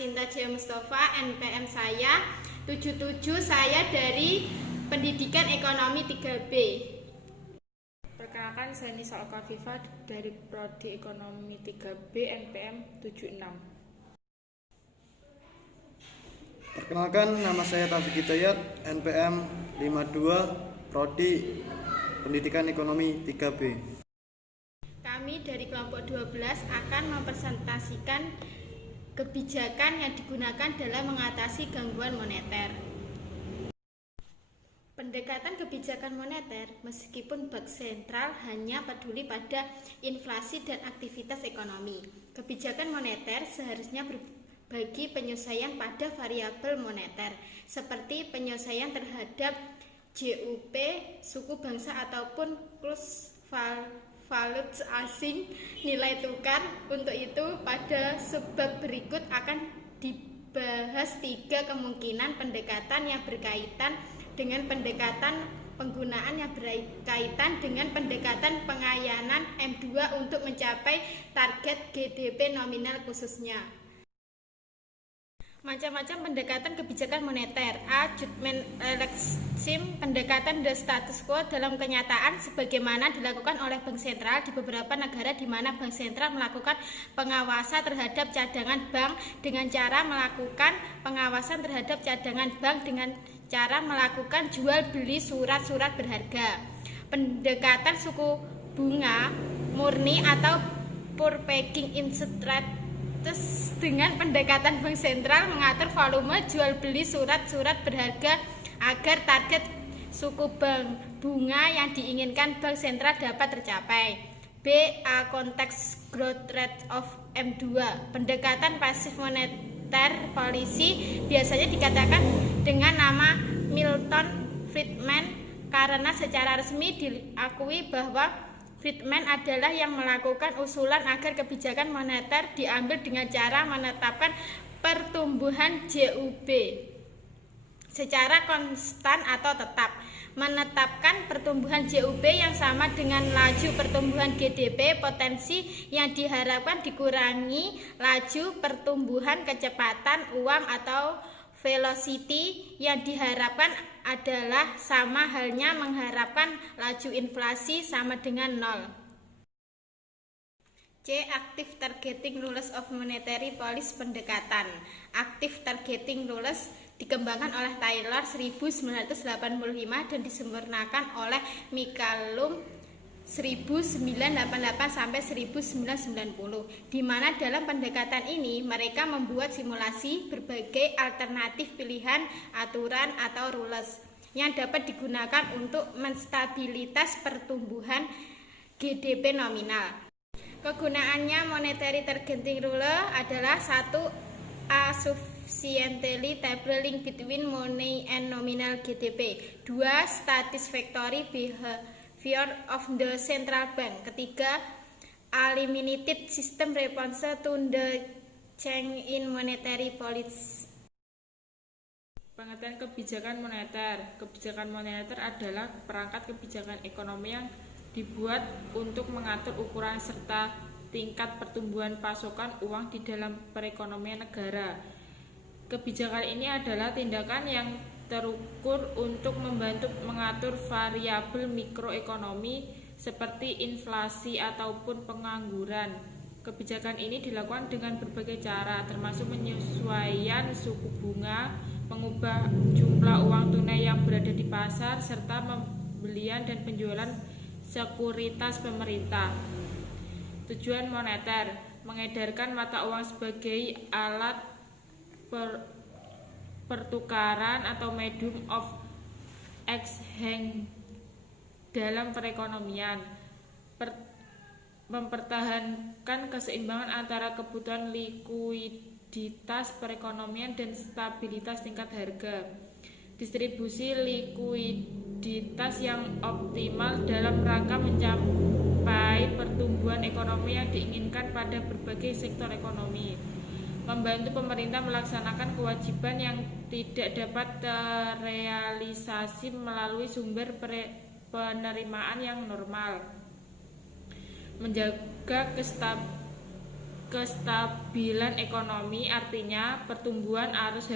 Sinta J. Mustafa, NPM saya 77, saya dari Pendidikan Ekonomi 3B. Perkenalkan, saya Nisa Al-Kafifa dari Prodi Ekonomi 3B, NPM 76. Perkenalkan, nama saya Taufik Hidayat, NPM 52, Prodi Pendidikan Ekonomi 3B. Kami dari kelompok 12 akan mempresentasikan kebijakan yang digunakan dalam mengatasi gangguan moneter. Pendekatan kebijakan moneter, meskipun Bank Sentral hanya peduli pada inflasi dan aktivitas ekonomi, kebijakan moneter seharusnya berbagi penyesuaian pada variabel moneter, seperti penyesuaian terhadap JUP, suku bangsa ataupun kurs valuta asing, nilai tukar. Untuk itu, pada sebab berikut akan dibahas 3 kemungkinan pendekatan yang berkaitan dengan pendekatan penggunaan yang berkaitan dengan pendekatan pengayanan M2 untuk mencapai target GDP nominal khususnya. Macam-macam pendekatan kebijakan moneter. A. Judgment relaxing, pendekatan the status quo dalam kenyataan sebagaimana dilakukan oleh Bank Sentral di beberapa negara di mana Bank Sentral melakukan pengawasan terhadap cadangan bank dengan cara melakukan pengawasan terhadap cadangan bank dengan cara melakukan jual beli surat-surat berharga. Pendekatan suku bunga murni atau pure pegging interest dengan pendekatan Bank Sentral mengatur volume jual beli surat-surat berharga agar target suku bunga yang diinginkan Bank Sentral dapat tercapai. B. A context growth rate of M2, pendekatan pasif moneter policy, biasanya dikatakan dengan nama Milton Friedman karena secara resmi diakui bahwa Friedman adalah yang melakukan usulan agar kebijakan moneter diambil dengan cara menetapkan pertumbuhan JUB secara konstan atau tetap, menetapkan pertumbuhan JUB yang sama dengan laju pertumbuhan GDP, potensi yang diharapkan dikurangi laju pertumbuhan kecepatan uang atau velocity yang diharapkan adalah sama halnya mengharapkan laju inflasi sama dengan 0. C. Active Targeting Rules of Monetary Policy, pendekatan Active Targeting Rules dikembangkan oleh Taylor 1985 dan disempurnakan oleh McCallum 1988 sampai 1990, di mana dalam pendekatan ini mereka membuat simulasi berbagai alternatif pilihan aturan atau rules yang dapat digunakan untuk menstabilitas pertumbuhan GDP nominal. Kegunaannya monetary targeting rule adalah 1. A sufficiently stable link between money and nominal GDP. 2. Satisfactory behavior of the central bank. 3. A limited system response to the change in monetary policy. Pengertian kebijakan moneter. Kebijakan moneter adalah perangkat kebijakan ekonomi yang dibuat untuk mengatur ukuran serta tingkat pertumbuhan pasokan uang di dalam perekonomian negara. Kebijakan ini adalah tindakan yang terukur untuk membantu mengatur variabel mikroekonomi seperti inflasi ataupun pengangguran. Kebijakan ini dilakukan dengan berbagai cara, termasuk penyesuaian suku bunga, mengubah jumlah uang tunai yang berada di pasar, serta pembelian dan penjualan sekuritas pemerintah. Tujuan moneter: mengedarkan mata uang sebagai alat pertukaran atau medium of exchange dalam perekonomian, mempertahankan keseimbangan antara kebutuhan likuiditas perekonomian dan stabilitas tingkat harga, distribusi likuiditas yang optimal dalam rangka mencapai pertumbuhan ekonomi yang diinginkan pada berbagai sektor ekonomi, membantu pemerintah melaksanakan kewajiban yang tidak dapat terrealisasi melalui sumber penerimaan yang normal, menjaga kestabilan ekonomi, artinya pertumbuhan arus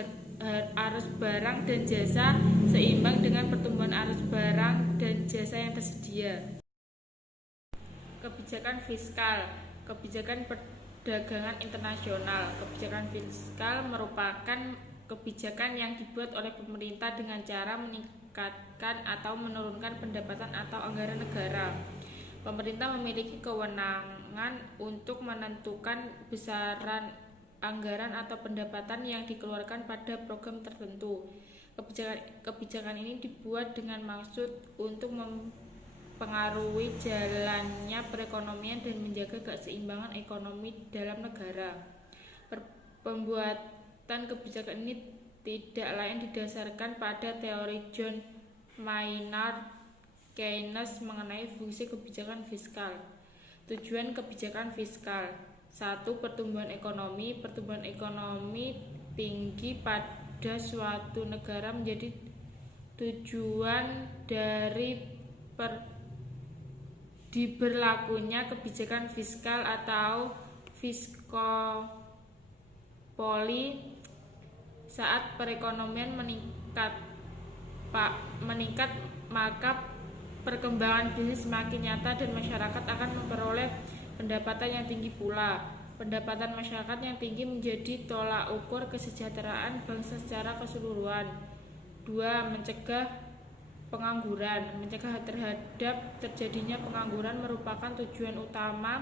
barang dan jasa seimbang dengan pertumbuhan arus barang dan jasa yang tersedia. Kebijakan fiskal, kebijakan perdagangan internasional. Kebijakan fiskal merupakan kebijakan yang dibuat oleh pemerintah dengan cara meningkatkan atau menurunkan pendapatan atau anggaran negara. Pemerintah memiliki kewenangan untuk menentukan besaran anggaran atau pendapatan yang dikeluarkan pada program tertentu. Kebijakan ini dibuat dengan maksud untuk mempengaruhi jalannya perekonomian dan menjaga keseimbangan ekonomi dalam negara. Pembuatan kebijakan ini tidak lain didasarkan pada teori John Maynard Keynes mengenai fungsi kebijakan fiskal. Tujuan kebijakan fiskal: 1. Pertumbuhan ekonomi. Pertumbuhan ekonomi tinggi pada suatu negara menjadi tujuan dari diberlakunya kebijakan fiskal atau fiskopoli. Saat perekonomian meningkat, maka perkembangan bisnis semakin nyata dan masyarakat akan memperoleh pendapatan yang tinggi pula. Pendapatan masyarakat yang tinggi menjadi tolak ukur kesejahteraan bangsa secara keseluruhan. 2. Mencegah pengangguran. Mencegah terhadap terjadinya pengangguran merupakan tujuan utama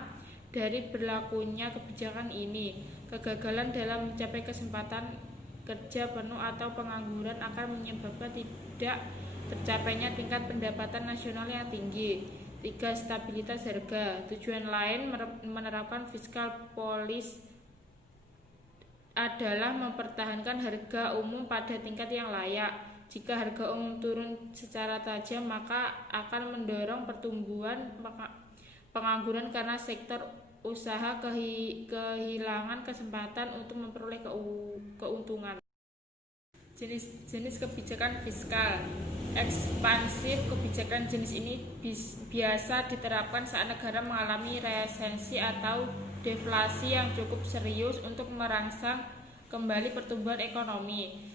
dari berlakunya kebijakan ini. Kegagalan dalam mencapai kesempatan kerja penuh atau pengangguran akan menyebabkan tidak tercapainya tingkat pendapatan nasional yang tinggi. 3. Stabilitas harga. Tujuan lain menerapkan fiskal policy adalah mempertahankan harga umum pada tingkat yang layak. Jika harga umum turun secara tajam, maka akan mendorong pertumbuhan pengangguran karena sektor usaha kehilangan kesempatan untuk memperoleh keuntungan. Jenis kebijakan fiskal ekspansif. Kebijakan jenis ini biasa diterapkan saat negara mengalami resesi atau deflasi yang cukup serius untuk merangsang kembali pertumbuhan ekonomi.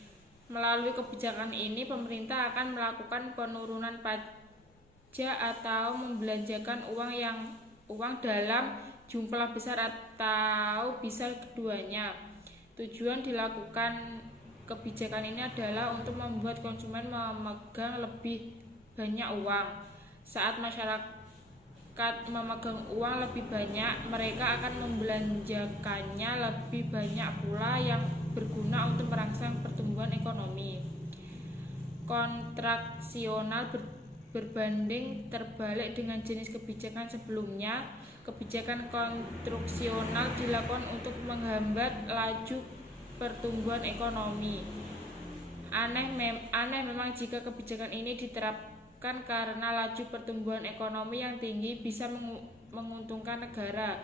Melalui kebijakan ini, pemerintah akan melakukan penurunan pajak atau membelanjakan uang dalam jumlah besar atau bisa keduanya. Tujuan dilakukan kebijakan ini adalah untuk membuat konsumen memegang lebih banyak uang. Saat masyarakat memegang uang lebih banyak, mereka akan membelanjakannya lebih banyak pula yang berguna untuk merangsang pertumbuhan ekonomi. Kontraksional berbanding terbalik dengan jenis kebijakan sebelumnya. Kebijakan kontraksional dilakukan untuk menghambat laju pertumbuhan ekonomi. Aneh memang jika kebijakan ini diterapkan karena laju pertumbuhan ekonomi yang tinggi bisa menguntungkan negara.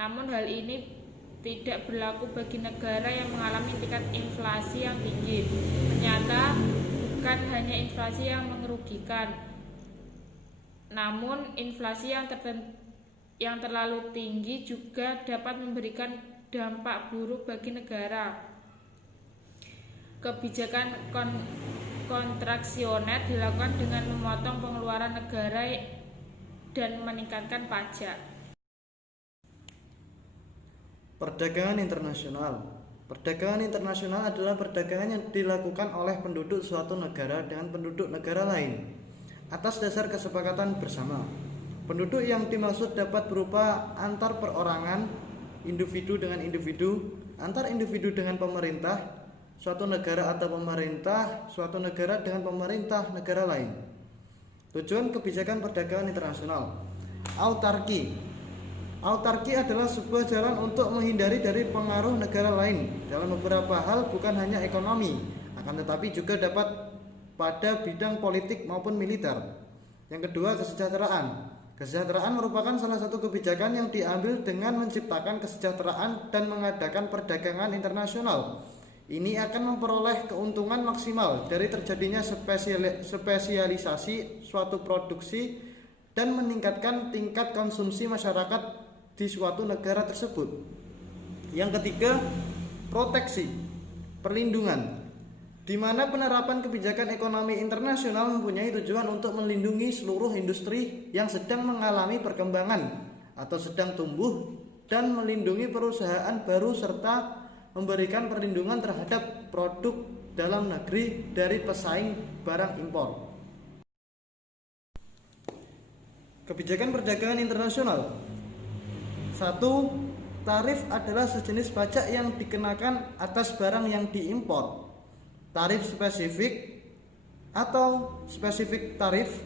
Namun hal ini tidak berlaku bagi negara yang mengalami tingkat inflasi yang tinggi. Ternyata bukan hanya inflasi yang merugikan, namun inflasi yang terlalu tinggi juga dapat memberikan dampak buruk bagi negara. Kebijakan kontraksioner dilakukan dengan memotong pengeluaran negara dan meningkatkan pajak. Perdagangan internasional. Perdagangan internasional adalah perdagangan yang dilakukan oleh penduduk suatu negara dengan penduduk negara lain atas dasar kesepakatan bersama. Penduduk yang dimaksud dapat berupa antar perorangan, individu dengan individu, antar individu dengan pemerintah suatu negara atau pemerintah suatu negara dengan pemerintah negara lain. Tujuan kebijakan perdagangan internasional: autarki. Autarki adalah sebuah jalan untuk menghindari dari pengaruh negara lain dalam beberapa hal, bukan hanya ekonomi, akan tetapi juga dapat pada bidang politik maupun militer. Yang kedua, kesejahteraan. Kesejahteraan merupakan salah satu kebijakan yang diambil dengan menciptakan kesejahteraan dan mengadakan perdagangan internasional. Ini akan memperoleh keuntungan maksimal dari terjadinya spesialisasi suatu produksi dan meningkatkan tingkat konsumsi masyarakat di suatu negara tersebut. Yang ketiga, proteksi, perlindungan, di mana penerapan kebijakan ekonomi internasional mempunyai tujuan untuk melindungi seluruh industri yang sedang mengalami perkembangan atau sedang tumbuh dan melindungi perusahaan baru serta memberikan perlindungan terhadap produk dalam negeri dari pesaing barang impor. Kebijakan perdagangan internasional. 1. Tarif adalah sejenis pajak yang dikenakan atas barang yang diimpor. Tarif spesifik atau spesifik tarif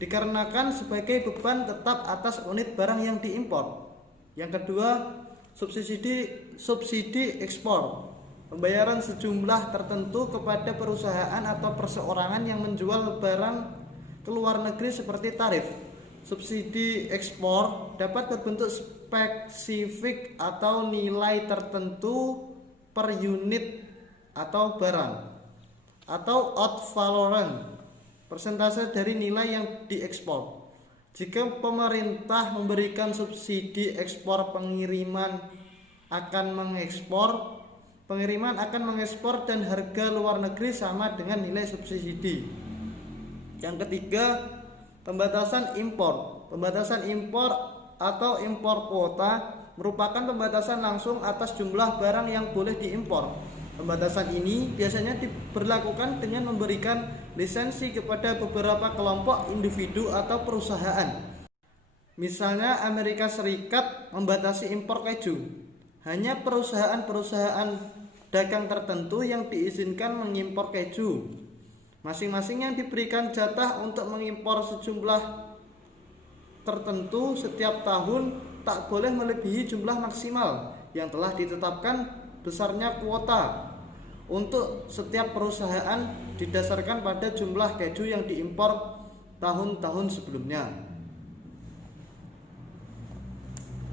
dikarenakan sebagai beban tetap atas unit barang yang diimpor. Yang kedua, subsidi ekspor, pembayaran sejumlah tertentu kepada perusahaan atau perseorangan yang menjual barang ke luar negeri seperti tarif. Subsidi ekspor dapat berbentuk spesifik atau nilai tertentu per unit atau barang, atau ad valorem, persentase dari nilai yang diekspor. Jika pemerintah memberikan subsidi ekspor, pengiriman akan mengekspor dan harga luar negeri sama dengan nilai subsidi. Yang ketiga, pembatasan impor. Pembatasan impor atau impor kuota merupakan pembatasan langsung atas jumlah barang yang boleh diimpor. Pembatasan ini biasanya diberlakukan dengan memberikan lisensi kepada beberapa kelompok individu atau perusahaan. Misalnya Amerika Serikat membatasi impor keju. Hanya perusahaan-perusahaan dagang tertentu yang diizinkan mengimpor keju. Masing-masing yang diberikan jatah untuk mengimpor sejumlah tertentu setiap tahun tak boleh melebihi jumlah maksimal yang telah ditetapkan besarnya kuota untuk setiap perusahaan didasarkan pada jumlah keju yang diimpor tahun-tahun sebelumnya.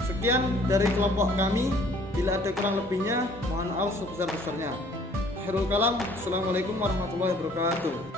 Sekian dari kelompok kami. Bila ada kurang lebihnya, mohon maaf sebesar-besarnya. Akhirul kalam, assalamualaikum warahmatullahi wabarakatuh.